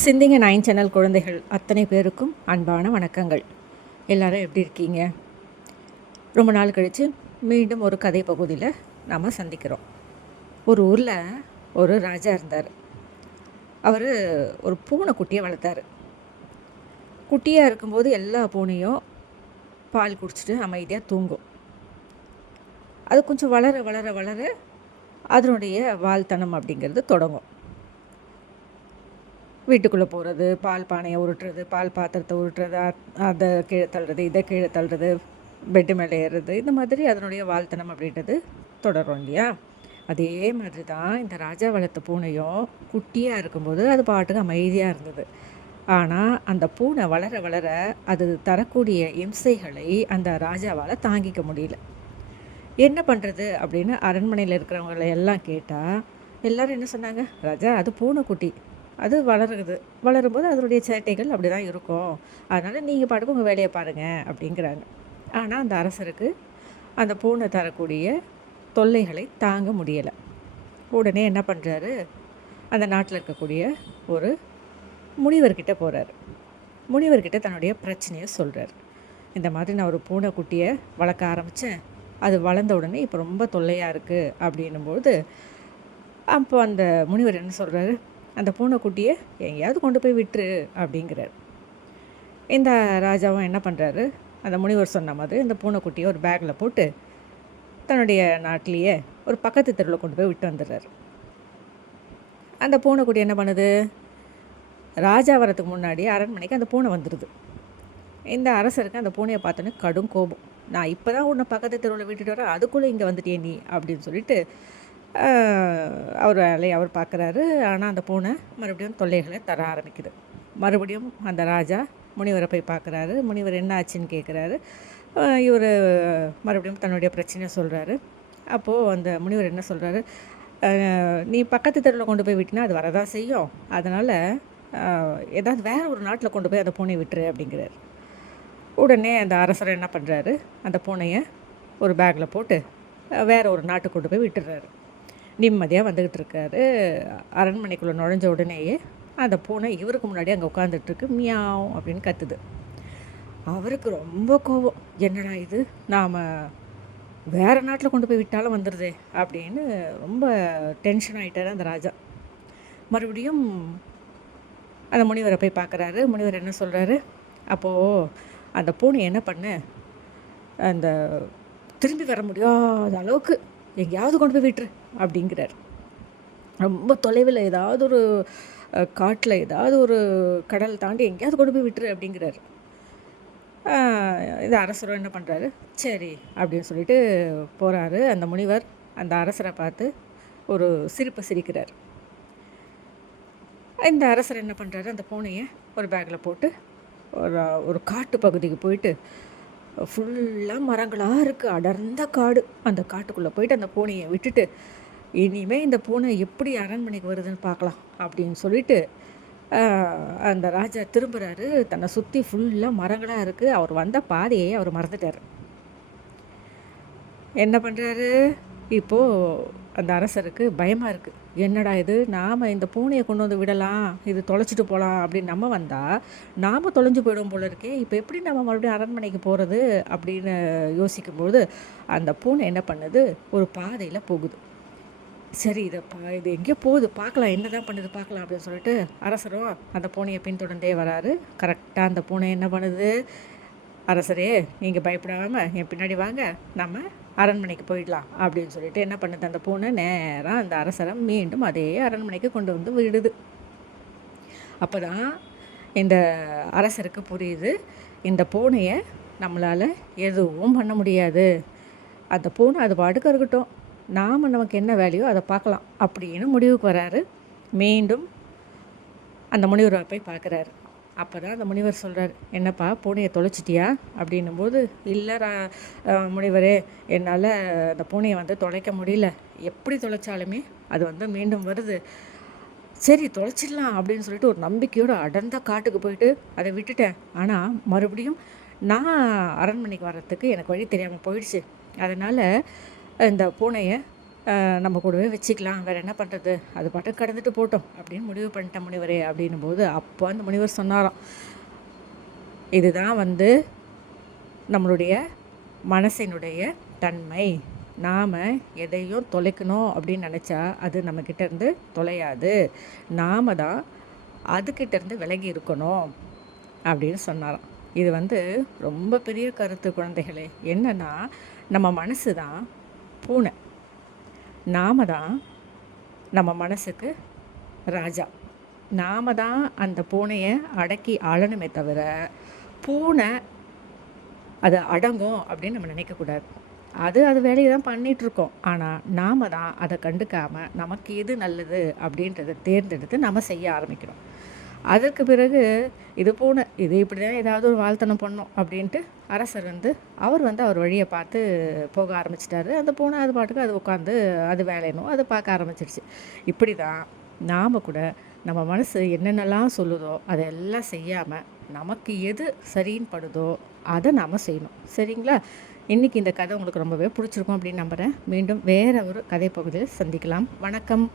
சிந்திங்க nine channel குழந்தைகள். அத்தனை பேருக்கும் அன்பான வணக்கங்கள். எல்லாரும் எப்படி இருக்கீங்க? ரொம்ப நாள் கழித்து மீண்டும் ஒரு கதை பகுதியில் நாம் சந்திக்கிறோம். ஒரு ஊரில் ஒரு ராஜா இருந்தார். அவர் ஒரு பூனை குட்டியை வளர்த்தார். குட்டியாக இருக்கும்போது எல்லா பூனையும் பால் குடிச்சிட்டு அமைதியாக தூங்கும். அது கொஞ்சம் வளர வளர வளர அதனுடைய வாழ்த்தனம் அப்படிங்கிறது தொடங்கும். வீட்டுக்குள்ளே போகிறது பால் பானையை உருட்டுறது பால் பாத்திரத்தை உருட்டுறது அதை கீழே தள்ளுறது இதை கீழே தள்ளுறது பெட்டு மேலே ஏறுறது இந்த மாதிரி அதனுடைய வாழ்த்தனம் அப்படின்றது தொடரும் இல்லையா? அதே மாதிரி தான் இந்த ராஜா வளர்த்த பூனையும் குட்டியாக இருக்கும்போது அது பாட்டுக்கு அமைதியாக இருந்தது. ஆனால் அந்த பூனை வளர வளர அது தரக்கூடிய இம்சைகளை அந்த ராஜாவால் தாங்கிக்க முடியல. என்ன பண்ணுறது அப்படின்னு அரண்மனையில் இருக்கிறவங்களை எல்லாம் கேட்டால் எல்லாரும் என்ன சொன்னாங்க? ராஜா அது பூனைக்குட்டி. அது வளருது. வளரும்போது அதனுடைய சேட்டைகள் அப்படி தான் இருக்கும். அதனால் நீங்கள் பாட்டுக்கு உங்கள் வேலையை பாருங்கள் அப்படிங்கிறாங்க. ஆனால் அந்த அரசருக்கு அந்த பூனை தரக்கூடிய தொல்லைகளை தாங்க முடியலை. உடனே என்ன பண்ணுறாரு அந்த நாட்டில் இருக்கக்கூடிய ஒரு முனிவர்கிட்ட போகிறார் முனிவர்கிட்ட தன்னுடைய பிரச்சனையை சொல்கிறார் இந்த மாதிரி நான் ஒரு பூனைக்குட்டியை வளர்க்க ஆரம்பித்தேன் அது வளர்ந்த உடனே இப்போ ரொம்ப தொல்லையாக இருக்குது அப்படின்னும்போது அப்போ அந்த முனிவர் என்ன சொல்கிறாரு அந்த பூனைக்குட்டியை எங்கேயாவது கொண்டு போய் விட்டுரு அப்படிங்கிறார். இந்த ராஜாவும் என்ன பண்ணுறாரு அந்த முனிவர் சொன்ன மாதிரி இந்த பூனைக்குட்டியை ஒரு பேக்கில் போட்டு தன்னுடைய நாட்டிலேயே ஒரு பக்கத்து தெருவில் கொண்டு போய் விட்டு வந்துடுறாரு. அந்த பூனைக்குட்டி என்ன பண்ணுது? ராஜா வரதுக்கு முன்னாடி அரண்மனைக்கு அந்த பூனை வந்துடுது. இந்த அரசருக்கு அந்த பூனையை பார்த்தோன்னே கடும் கோபம். நான் இப்போ தான் உன்னை பக்கத்து தெருவில் விட்டுட்டு வரேன் அதுக்குள்ளே இங்கே வந்துட்டேன் நீ அப்படின்னு சொல்லிட்டு அவர் வேலையை அவர் பார்க்குறாரு. ஆனால் அந்த பூனை மறுபடியும் தொல்லைகளை தர ஆரம்பிக்குது. மறுபடியும் அந்த ராஜா முனிவரை போய் பார்க்குறாரு. முனிவர் என்ன ஆச்சுன்னு கேட்குறாரு இவர் மறுபடியும் தன்னுடைய பிரச்சனையை சொல்கிறாரு அப்போது அந்த முனிவர் என்ன சொல்கிறாரு நீ பக்கத்து தெருவில் கொண்டு போய் விட்டினா அது வரதான் செய்யும். அதனால் ஏதாவது வேறு ஒரு நாட்டில் கொண்டு போய் அந்த பூனையை விட்டுரு அப்படிங்கிறார். உடனே அந்த அரசர் என்ன பண்ணுறாரு அந்த பூனையை ஒரு பேக்கில் போட்டு வேறு ஒரு நாட்டுக்கு கொண்டு போய் விட்டுடுறாரு நிம்மதியாக வந்துக்கிட்டு இருக்காரு அரண்மனைக்குள்ளே நுழைஞ்ச உடனேயே அந்த பூனை இவருக்கு முன்னாடி அங்கே உட்காந்துட்ருக்கு மியாவும் அப்படின்னு கத்துது. அவருக்கு ரொம்ப கோபம். என்னடா இது? நாம் வேறு நாட்டில் கொண்டு போய் விட்டாலும் வந்துடுதே அப்படின்னு ரொம்ப டென்ஷன் ஆகிட்டார் அந்த ராஜா. மறுபடியும் அந்த முனிவரை போய் பார்க்குறாரு முனிவர் என்ன சொல்கிறாரு அப்போது அந்த பூனை என்ன பண்ணு? அந்த திரும்பி வர முடியாத அளவுக்கு எங்கேயாவது கொண்டு போய் விட்டுரு அப்படிங்கிறார். ரொம்ப தொலைவில் ஏதாவது ஒரு காட்டில் ஏதாவது ஒரு கடல் தாண்டி எங்கேயாவது கொண்டு போய் விட்டுரு அப்படிங்கிறார். இந்த அரசரும் என்ன பண்ணுறாரு சரி அப்படின்னு சொல்லிட்டு போகிறாரு அந்த முனிவர். அந்த அரசரை பார்த்து ஒரு சிரிப்பை சிரிக்கிறார். இந்த அரசர் என்ன பண்ணுறாரு அந்த பூனையை ஒரு பேக்கில் போட்டு ஒரு ஒரு காட்டு பகுதிக்கு போயிட்டு ஃபுல்லாக மரங்களாக இருக்குது அடர்ந்த காடு. அந்த காட்டுக்குள்ளே போயிட்டு அந்த பூனையை விட்டுட்டு இனிமேல் இந்த பூனை எப்படி அரண்மனைக்கு வருதுன்னு பார்க்கலாம் அப்படின்னு சொல்லிட்டு அந்த ராஜா திரும்புகிறாரு தன்னை சுற்றி ஃபுல்லாக மரங்களாக இருக்குது அவர் வந்த பாதையை அவர் மறந்துட்டார். என்ன பண்ணுறாரு இப்போது அந்த அரசருக்கு பயமாக இருக்குது என்னடா இது? நாம் இந்த பூனையை கொண்டு வந்து விடலாம். இது தொலைச்சிட்டு போகலாம் அப்படின்னு நம்ம வந்தால் நாம் தொலைஞ்சு போயிடும் போல இருக்கே. இப்போ எப்படி நம்ம மறுபடியும் அரண்மனைக்கு போகிறது அப்படின்னு யோசிக்கும்போது அந்த பூனை என்ன பண்ணுது? ஒரு பாதையில் போகுது. சரி இதை பா இது எங்கேயோ போகுது. பார்க்கலாம் என்ன தான் பண்ணுது பார்க்கலாம் அப்படின்னு சொல்லிட்டு அரசரும் அந்த பூனையை பின்தொடர்ந்தே வராரு. கரெக்டாக அந்த பூனை என்ன பண்ணுது? அரசரே நீங்கள் பயப்படாமல் என் பின்னாடி வாங்க. நம்ம அரண்மனைக்கு போயிடலாம். அப்படின்னு சொல்லிட்டு என்ன பண்ணுது? அந்த பூனை நேராக அந்த அரசரை மீண்டும் அதே அரண்மனைக்கு கொண்டு வந்து விடுது. அப்போ தான் இந்த அரசருக்கு புரியுது இந்த பூனையை நம்மளால் எதுவும் பண்ண முடியாது. அந்த பூனை அது பாட்டுக்கு இருக்கட்டும். நாம் நமக்கு என்ன வேலையோ அதை பார்க்கலாம் அப்படின்னு முடிவுக்கு வராரு. மீண்டும் அந்த முனிவரை போய் பார்க்குறாரு. அப்போ தான் அந்த முனிவர் சொல்கிறார் என்னப்பா பூனையை தொலைச்சிட்டியா? அப்படின்னும் போது இல்லை ரா- முனிவரே என்னால் அந்த பூனையை வந்து தொலைக்க முடியல. எப்படி தொலைச்சாலுமே அது வந்து மீண்டும் வருது. சரி தொலைச்சிடலாம் அப்படின்னு சொல்லிட்டு ஒரு நம்பிக்கையோடு அடர்ந்த காட்டுக்கு போயிட்டு அதை விட்டுட்டேன். ஆனால் மறுபடியும் நான் அரண்மனைக்கு வர்றதுக்கு எனக்கு வழி தெரியாமல் போயிடுச்சு. அதனால் இந்த பூனையை நம்ம கூடவே வச்சுக்கலாம். வேறு என்ன பண்ணுறது அது பாட்டு கடந்துட்டு போட்டோம். அப்படின்னு முடிவு பண்ணிட்டேன் முனிவரே அப்படின்னும் போது அப்போ அந்த முனிவர் சொன்னாராம். இதுதான் வந்து நம்மளுடைய மனசினுடைய தன்மை. நாம் எதையும் தொலைக்கணும் அப்படின்னு நினச்சா அது நம்மக்கிட்ட இருந்து தொலையாது. நாம் தான் அதுக்கிட்ட இருந்து விலகி இருக்கணும் அப்படின்னு சொன்னாராம். இது வந்து ரொம்ப பெரிய கருத்து குழந்தைகளே. என்னென்னா நம்ம மனசு தான் பூனை. நாம தான் நம்ம மனசுக்கு ராஜா. நாம தான் அந்த பூனையை அடக்கி ஆளணுமே தவிர பூனை அது அடங்கும் அப்படின்னு நம்ம நினைக்கக்கூடாது அது அது வேலையை தான் பண்ணிகிட்ருக்கோம் ஆனால் நாம தான் அதை கண்டுக்காமல் நமக்கு எது நல்லது அப்படின்றத தேர்ந்தெடுத்து நம்ம செய்ய ஆரம்பிக்கிறோம். அதற்கு பிறகு இது பூனை இது இப்படி தான் ஏதாவது ஒரு வாழ்த்தனம் பண்ணோம் அப்படின்ட்டு அரசர் வந்து அவர் வந்து அவர் வழியை பார்த்து போக ஆரம்பிச்சிட்டாரு. அந்த பூனை அது பாட்டுக்கு அது உட்காந்து அது வேலையணும் அது பார்க்க ஆரம்பிச்சிடுச்சு இப்படி தான் நாம் கூட நம்ம மனசு என்னென்னலாம் சொல்லுதோ அதெல்லாம் செய்யாமல் நமக்கு எது சரின்னு படுதோ அதை நாம் செய்யணும். சரிங்களா? இன்றைக்கி இந்த கதை உங்களுக்கு ரொம்பவே பிடிச்சிருக்கும் அப்படின்னு நம்புகிறேன் மீண்டும் வேறு ஒரு கதை பகுதியில் சந்திக்கலாம். வணக்கம்.